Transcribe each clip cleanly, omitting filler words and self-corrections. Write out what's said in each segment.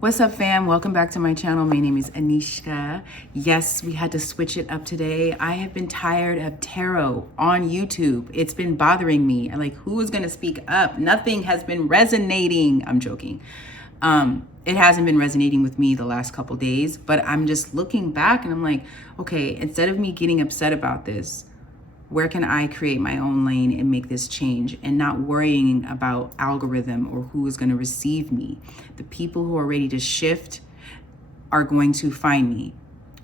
What's up, fam? Welcome back to my channel. My name is Anishka. Yes, we had to switch it up today. I have been tired of tarot on YouTube. It's been bothering me. Like, who is going to speak up? Nothing has been resonating. I'm joking. It hasn't been resonating with me the last couple days, but I'm just looking back and I'm like, okay, instead of me getting upset about this, where can I create my own lane and make this change and not worrying about algorithm or who is going to receive me? The people who are ready to shift are going to find me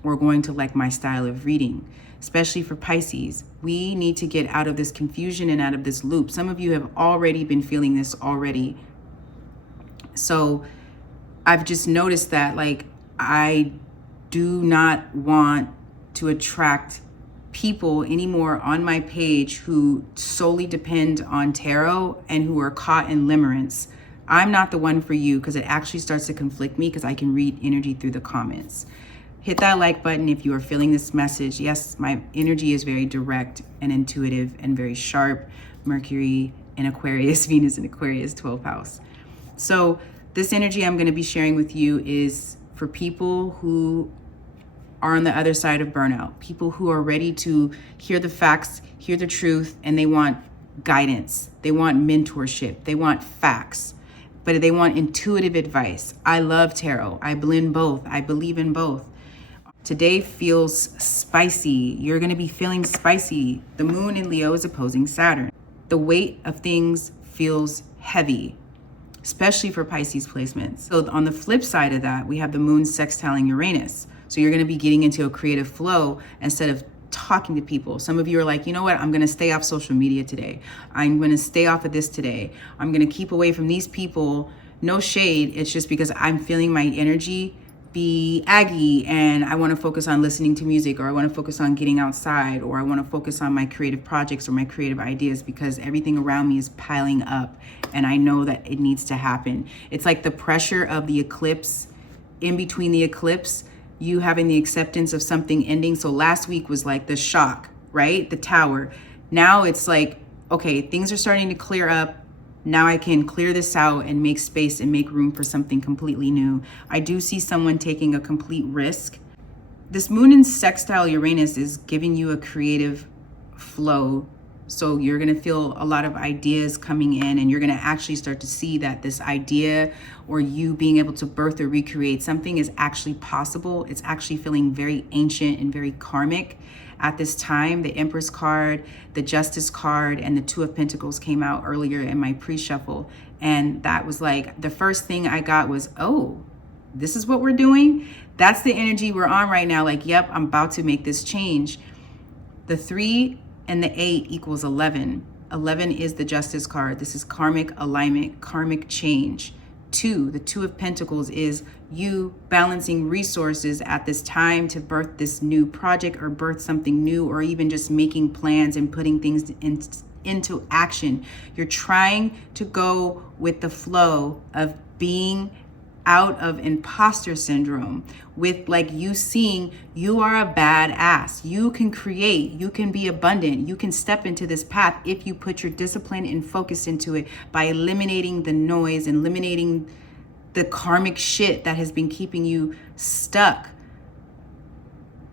or going to like my style of reading, especially for Pisces. We need to get out of this confusion and out of this loop. Some of you have already been feeling this already. So I've just noticed that, like, I do not want to attract people anymore on my page who solely depend on tarot and who are caught in limerence. I'm not the one for you, because it actually starts to conflict me because I can read energy through the comments. Hit that like button if you are feeling this message. Yes, my energy is very direct and intuitive and very sharp. Mercury in Aquarius, Venus in Aquarius, 12th house. So this energy I'm going to be sharing with you is for people who are on the other side of burnout, people who are ready to hear the facts, hear the truth, and they want guidance. They want mentorship. They want facts, but they want intuitive advice. I love tarot. I blend both. I believe in both. Today feels spicy. You're going to be feeling spicy. The moon in Leo is opposing Saturn. The weight of things feels heavy, especially for Pisces placements. So on the flip side of that, we have the moon sextiling Uranus. So you're going to be getting into a creative flow instead of talking to people. Some of you are like, you know what? I'm going to stay off social media today. I'm going to stay off of this today. I'm going to keep away from these people. No shade. It's just because I'm feeling my energy be aggy and I want to focus on listening to music, or I want to focus on getting outside, or I want to focus on my creative projects or my creative ideas because everything around me is piling up and I know that it needs to happen. It's like the pressure of the eclipse, in between the eclipse, you having the acceptance of something ending. So last week was like the shock, right? The tower. Now it's like, okay, things are starting to clear up. Now I can clear this out and make space and make room for something completely new. I do see someone taking a complete risk. This moon in sextile Uranus is giving you a creative flow. So you're going to feel a lot of ideas coming in, and you're going to actually start to see that this idea or you being able to birth or recreate something is actually possible. It's actually feeling very ancient and very karmic at this time. The Empress card, the Justice card, and the Two of Pentacles came out earlier in my pre-shuffle. And that was like, the first thing I got was, oh, this is what we're doing. That's the energy we're on right now. Like, yep, I'm about to make this change. The 3 and the 8 equals 11. 11 is the Justice card. This is karmic alignment, karmic change. 2, the Two of Pentacles, is you balancing resources at this time to birth this new project or birth something new, or even just making plans and putting things into action. You're trying to go with the flow of being out of imposter syndrome, with like you seeing you are a badass. You can create, you can be abundant, you can step into this path if you put your discipline and focus into it by eliminating the noise and eliminating the karmic shit that has been keeping you stuck.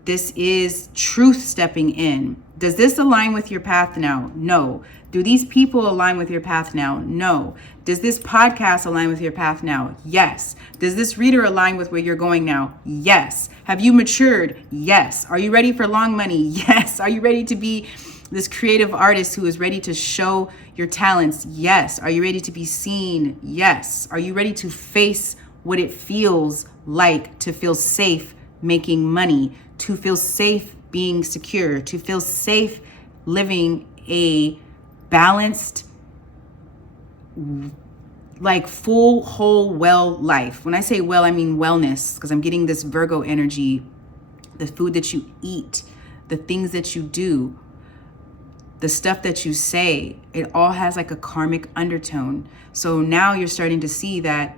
This is truth stepping in. Does this align with your path now? No. Do these people align with your path now? No. Does this podcast align with your path now? Yes. Does this reader align with where you're going now? Yes. Have you matured? Yes. Are you ready for long money? Yes. Are you ready to be this creative artist who is ready to show your talents? Yes. Are you ready to be seen? Yes. Are you ready to face what it feels like to feel safe making money, to feel safe being secure, to feel safe living a balanced, like full, whole, well life? When I say well, I mean wellness, because I'm getting this Virgo energy. The food that you eat, the things that you do, the stuff that you say, it all has like a karmic undertone. So now you're starting to see that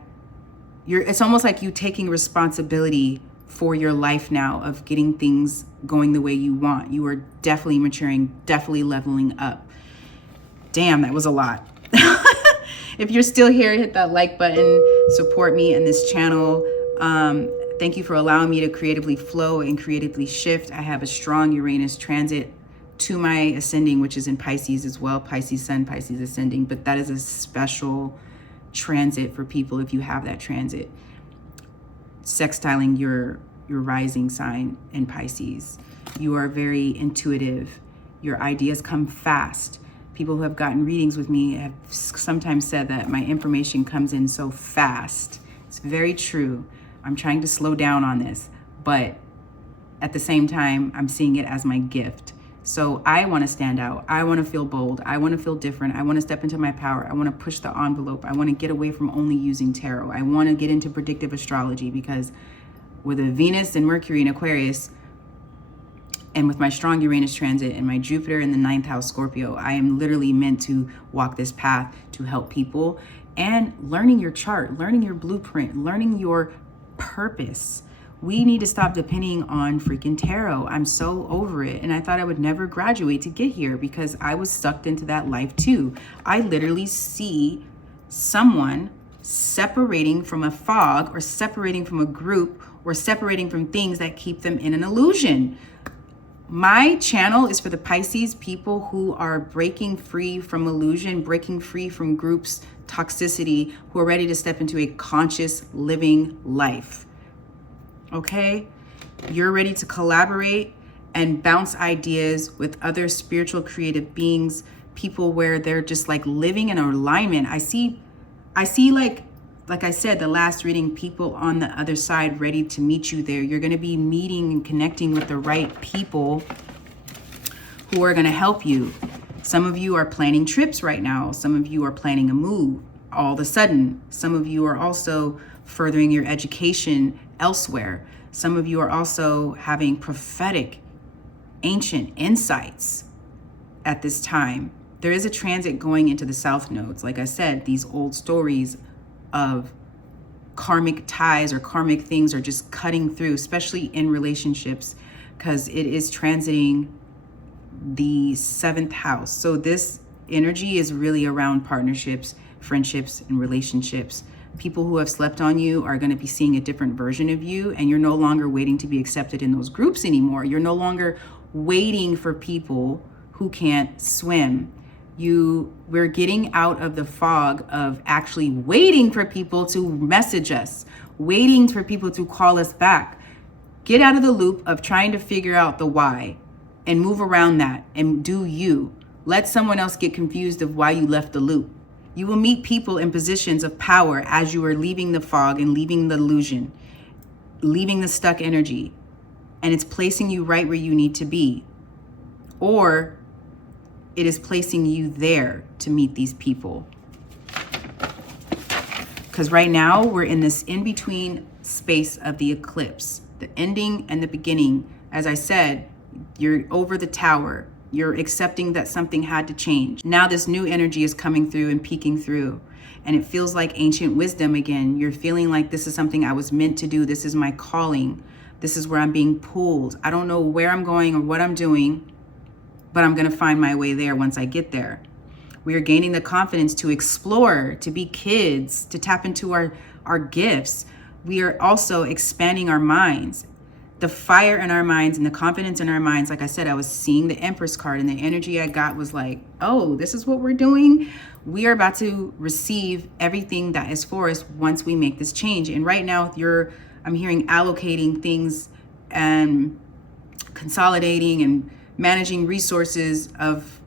it's almost like you taking responsibility for your life now of getting things going the way you want. You are definitely maturing, definitely leveling up. Damn, that was a lot. If you're still here, hit that like button, support me and this channel. Thank you for allowing me to creatively flow and creatively shift. I have a strong Uranus transit to my ascending, which is in Pisces as well. Pisces Sun, Pisces ascending. But that is a special transit for people if you have that transit. Sextiling your rising sign in Pisces. You are very intuitive. Your ideas come fast. People who have gotten readings with me have sometimes said that my information comes in so fast. It's very true. I'm trying to slow down on this, but at the same time, I'm seeing it as my gift. So I want to stand out. I want to feel bold. I want to feel different. I want to step into my power. I want to push the envelope. I want to get away from only using tarot. I want to get into predictive astrology because with a Venus and Mercury in Aquarius, and with my strong Uranus transit and my Jupiter in the 9th house Scorpio, I am literally meant to walk this path to help people. And learning your chart, learning your blueprint, learning your purpose. We need to stop depending on freaking tarot. I'm so over it. And I thought I would never graduate to get here because I was sucked into that life too. I literally see someone separating from a fog or separating from a group or separating from things that keep them in an illusion. My channel is for the Pisces people who are breaking free from illusion, breaking free from groups, toxicity, who are ready to step into a conscious living life. Okay? You're ready to collaborate and bounce ideas with other spiritual creative beings, people where they're just like living in alignment. I see like I said, the last reading, people on the other side ready to meet you there. You're going to be meeting and connecting with the right people who are going to help you. Some of you are planning trips right now. Some of you are planning a move all of a sudden. Some of you are also furthering your education elsewhere. Some of you are also having prophetic, ancient insights at this time. There is a transit going into the South nodes. Like I said, these old stories of karmic ties or karmic things are just cutting through, especially in relationships, because it is transiting the 7th house. So this energy is really around partnerships, friendships, and relationships. People who have slept on you are going to be seeing a different version of you, and you're no longer waiting to be accepted in those groups anymore. You're no longer waiting for people who can't swim. We're getting out of the fog of actually waiting for people to message us, waiting for people to call us back. Get out of the loop of trying to figure out the why and move around that and do you. Let someone else get confused of why you left the loop. You will meet people in positions of power as you are leaving the fog and leaving the illusion, leaving the stuck energy, and it's placing you right where you need to be. Or it is placing you there to meet these people. Because right now we're in this in-between space of the eclipse, the ending and the beginning. As I said, you're over the tower. You're accepting that something had to change. Now this new energy is coming through and peeking through. And it feels like ancient wisdom again. You're feeling like this is something I was meant to do. This is my calling. This is where I'm being pulled. I don't know where I'm going or what I'm doing, but I'm going to find my way there once I get there. We are gaining the confidence to explore, to be kids, to tap into our gifts. We are also expanding our minds. The fire in our minds and the confidence in our minds, like I said, I was seeing the Empress card and the energy I got was like, oh, this is what we're doing. We are about to receive everything that is for us once we make this change. And right now I'm hearing allocating things and consolidating and managing resources of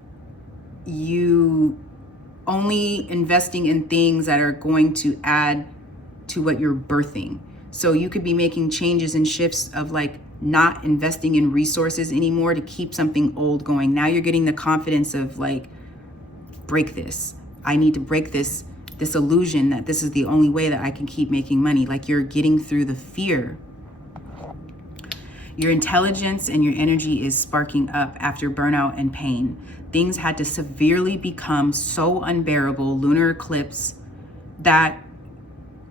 you only investing in things that are going to add to what you're birthing. So you could be making changes and shifts of like not investing in resources anymore to keep something old going. Now you're getting the confidence of like, break this. I need to break this illusion that this is the only way that I can keep making money. Like you're getting through the fear. Your intelligence and your energy is sparking up after burnout and pain. Things had to severely become so unbearable, lunar eclipse, that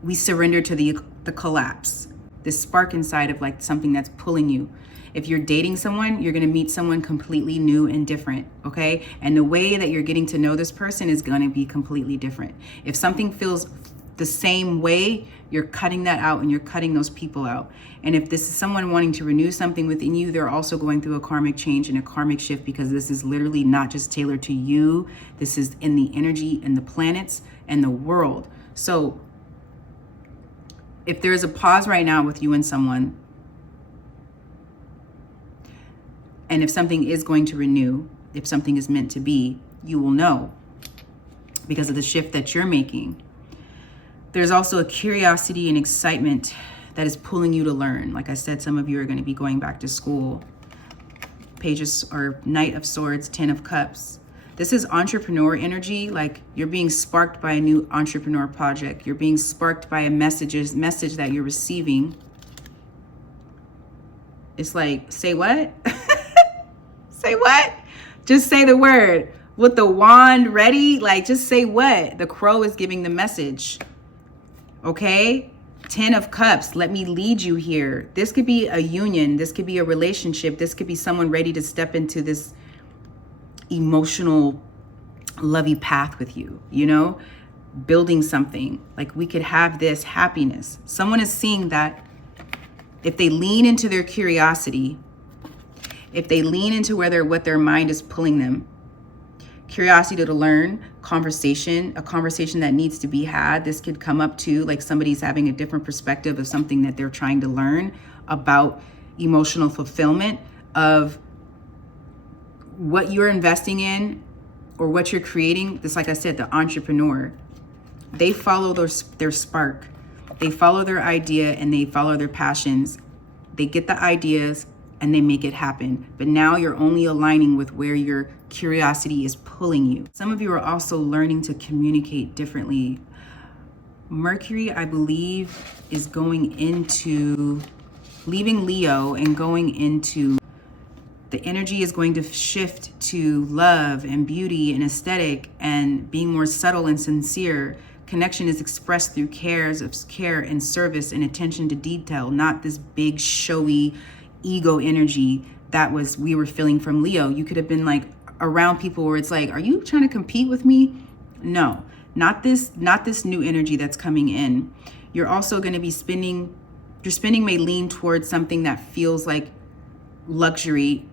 we surrender to the collapse. This spark inside of like something that's pulling you. If you're dating someone, you're going to meet someone completely new and different, okay? And the way that you're getting to know this person is going to be completely different. If something feels the same way, you're cutting that out and you're cutting those people out. And if this is someone wanting to renew something within you, they're also going through a karmic change and a karmic shift, because this is literally not just tailored to you. This is in the energy and the planets and the world. So if there is a pause right now with you and someone, and if something is going to renew, if something is meant to be, you will know because of the shift that you're making. There's also a curiosity and excitement that is pulling you to learn. Like I said, some of you are going to be going back to school. Pages or Knight of Swords, 10 of Cups. This is entrepreneur energy. Like you're being sparked by a new entrepreneur project. You're being sparked by a message that you're receiving. It's like, say what? Say what? Just say the word. With the wand ready, like just say what? The crow is giving the message. Okay? 10 of Cups, let me lead you here. This could be a union. This could be a relationship. This could be someone ready to step into this emotional, lovey path with you, you know? Building something. Like we could have this happiness. Someone is seeing that if they lean into their curiosity, if they lean into what their mind is pulling them, curiosity to learn, a conversation that needs to be had. This could come up too, like somebody's having a different perspective of something that they're trying to learn about emotional fulfillment of what you're investing in or what you're creating. This, like I said, the entrepreneur, they follow their spark. They follow their idea and they follow their passions. They get the ideas and they make it happen. But now you're only aligning with where your curiosity is pulling you. Some of you are also learning to communicate differently. Mercury, I believe, is going into leaving Leo and going into the energy is going to shift to love and beauty and aesthetic and being more subtle and sincere. Connection is expressed through care and service and attention to detail, not this big showy ego energy that we were feeling from Leo. You could have been like around people where it's like, are you trying to compete with me? No, not this new energy that's coming in. You're also going to be your spending may lean towards something that feels like luxury.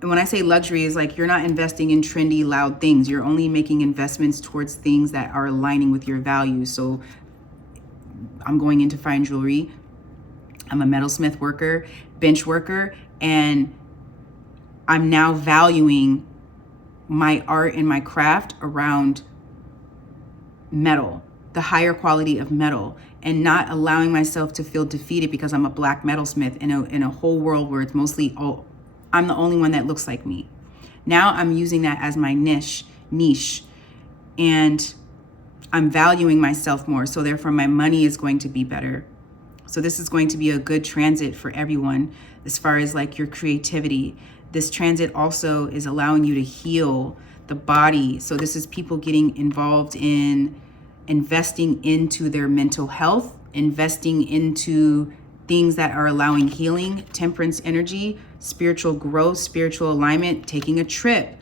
And when I say luxury, is like you're not investing in trendy, loud things. You're only making investments towards things that are aligning with your values. So I'm going into fine jewelry. I'm a metalsmith worker, bench worker, and I'm now valuing my art and my craft around metal, the higher quality of metal, and not allowing myself to feel defeated because I'm a black metalsmith in a whole world where it's mostly I'm the only one that looks like me. Now I'm using that as my niche, and I'm valuing myself more. So therefore my money is going to be better. So this is going to be a good transit for everyone as far as like your creativity. This transit also is allowing you to heal the body. So this is people getting involved in investing into their mental health, investing into things that are allowing healing, temperance energy, spiritual growth, spiritual alignment, taking a trip.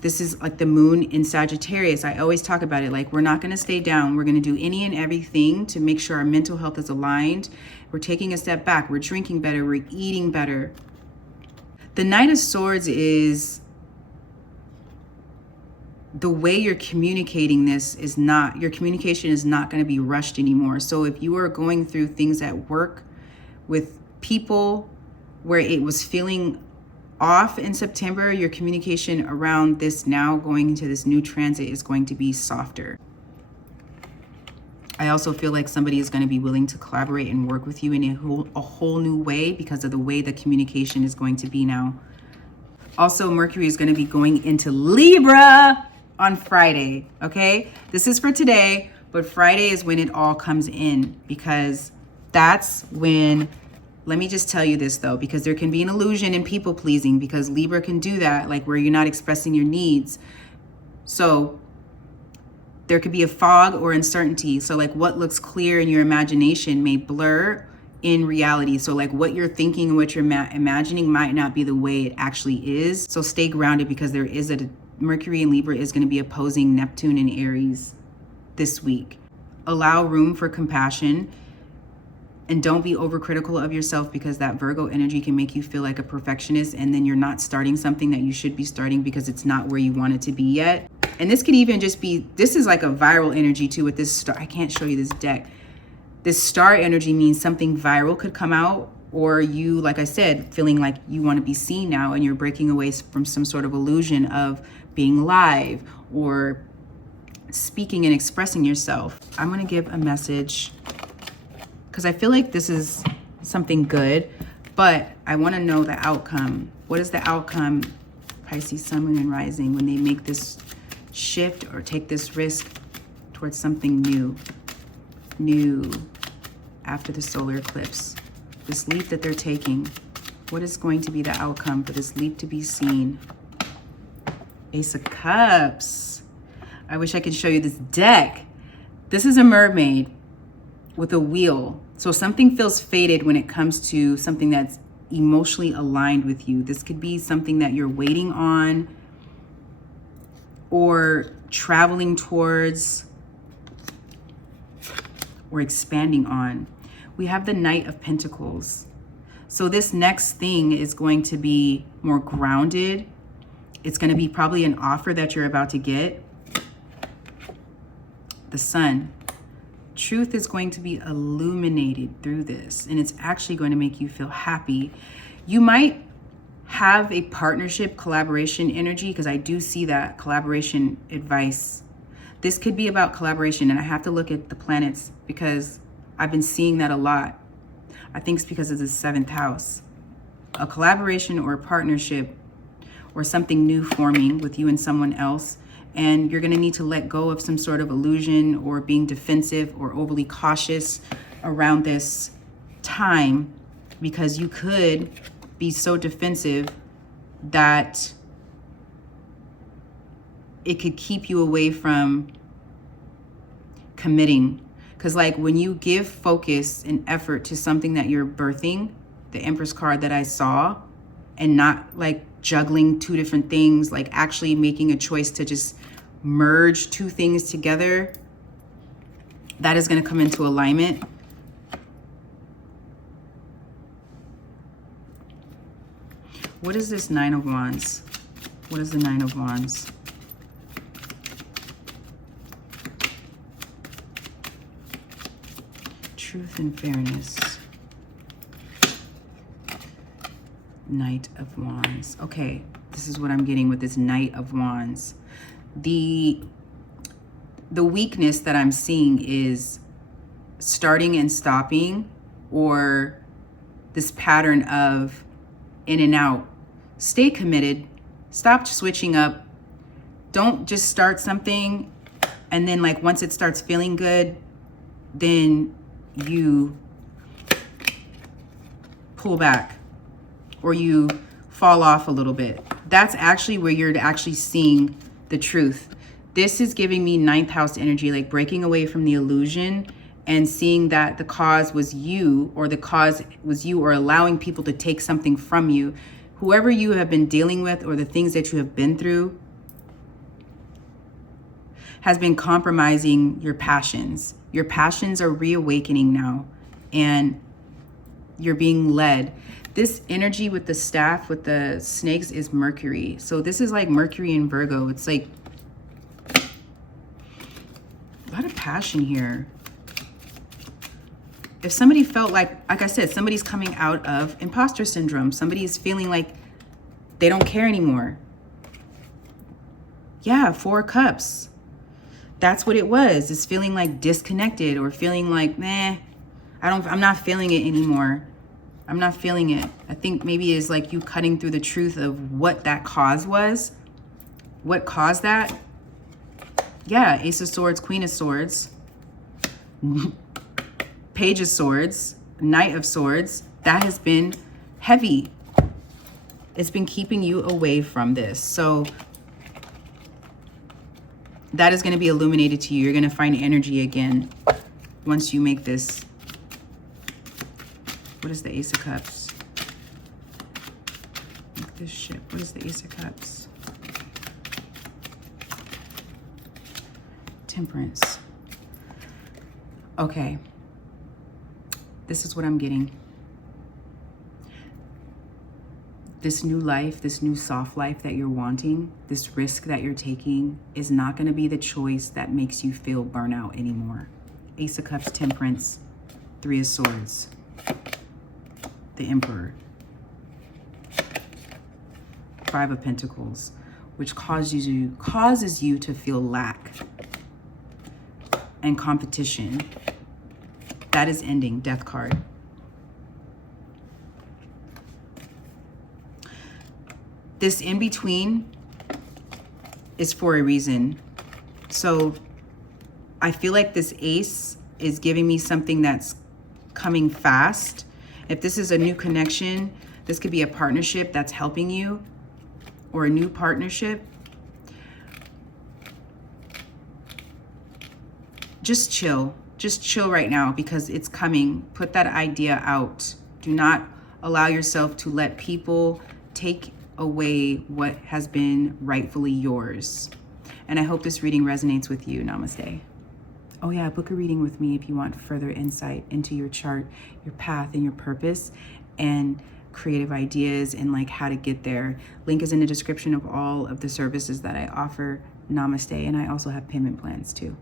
This is like the moon in Sagittarius. I always talk about it like we're not going to stay down. We're going to do any and everything to make sure our mental health is aligned. We're taking a step back. We're drinking better. We're eating better. The Knight of Swords is the way you're communicating your communication is not going to be rushed anymore. So if you are going through things at work with people where it was feeling off in September, your communication around this now going into this new transit is going to be softer. I also feel like somebody is going to be willing to collaborate and work with you in a whole new way because of the way the communication is going to be now. Also, Mercury is going to be going into Libra on Friday, okay? This is for today, but Friday is when it all comes in because that's when, let me just tell you this though, because there can be an illusion in people pleasing because Libra can do that, like where you're not expressing your needs. So there could be a fog or uncertainty. So like what looks clear in your imagination may blur in reality. So like what you're thinking and what you're imagining might not be the way it actually is. So stay grounded because there is Mercury in Libra is going to be opposing Neptune and Aries this week. allow room for compassion, and don't be overcritical of yourself, because that Virgo energy can make you feel like a perfectionist, and then you're not starting something that you should be starting because it's not where you want it to be yet. And this could even just be, this is like a viral energy too with this star. I can't show you this deck. This star energy means something viral could come out, or you, like I said, feeling like you want to be seen now, and you're breaking away from some sort of illusion of being live or speaking and expressing yourself. I'm going to give a message because I feel like this is something good, but I want to know the outcome. What is the outcome, Pisces, Sun, Moon, and Rising, when they make this shift or take this risk towards something new after the solar eclipse? This leap that they're taking, what is going to be the outcome for this leap to be seen? Ace of Cups. I wish I could show you this deck. This is a mermaid with a wheel. So something feels fated when it comes to something that's emotionally aligned with you. This could be something that you're waiting on or traveling towards or expanding on. We have the Knight of Pentacles. So this next thing is going to be more grounded. It's going to be probably an offer that you're about to get. The Sun. Truth is going to be illuminated through this, and it's actually going to make you feel happy. You might have a partnership, collaboration energy, because I do see that collaboration advice. This could be about collaboration, and I have to look at the planets because I've been seeing that a lot. I think it's because of the 7th house. A collaboration or a partnership or something new forming with you and someone else. And you're going to need to let go of some sort of illusion or being defensive or overly cautious around this time, because you could be so defensive that it could keep you away from committing. Because like when you give focus and effort to something that you're birthing, the Empress card that I saw, and not like juggling two different things, like actually making a choice to just merge two things together, that is going to come into alignment. What is this Nine of Wands? What is the Nine of Wands? Truth and fairness. Knight of Wands. Okay, this is what I'm getting with this Knight of Wands. The weakness that I'm seeing is starting and stopping, or this pattern of in and out. Stay committed. Stop switching up. Don't just start something and then like once it starts feeling good, then you pull back or you fall off a little bit. That's actually where you're actually seeing the truth. This is giving me 9th house energy, like breaking away from the illusion and seeing that the cause was you, or the cause was you, or allowing people to take something from you. Whoever you have been dealing with or the things that you have been through has been compromising your passions. Your passions are reawakening now and you're being led. This energy with the staff, with the snakes, is Mercury. So this is like Mercury in Virgo. It's like a lot of passion here. If somebody felt like I said, somebody's coming out of imposter syndrome. Somebody is feeling like they don't care anymore. Yeah, 4 cups. That's what it was. It's feeling like disconnected or feeling like, I'm not feeling it anymore. I'm not feeling it. I think maybe it's like you cutting through the truth of what that cause was. What caused that? Yeah, Ace of Swords, Queen of Swords, Page of Swords, Knight of Swords. That has been heavy. It's been keeping you away from this. So that is going to be illuminated to you. You're going to find energy again once you make this. What is the Ace of Cups? Make this ship. What is the Ace of Cups? Temperance. Okay. This is what I'm getting. This new life, this new soft life that you're wanting, this risk that you're taking is not going to be the choice that makes you feel burnout anymore. Ace of Cups, Temperance, Three of Swords, the Emperor, Five of Pentacles, which causes you to feel lack and competition. That is ending. Death card. This in between is for a reason. So I feel like this ace is giving me something that's coming fast. If this is a new connection, this could be a partnership that's helping you, or a new partnership. Just chill. Just chill right now because it's coming. Put that idea out. Do not allow yourself to let people take away what has been rightfully yours. And I hope this reading resonates with you. Namaste. Oh yeah, book a reading with me if you want further insight into your chart, your path, and your purpose, and creative ideas and like how to get there. Link is in the description of all of the services that I offer. Namaste. And I also have payment plans too.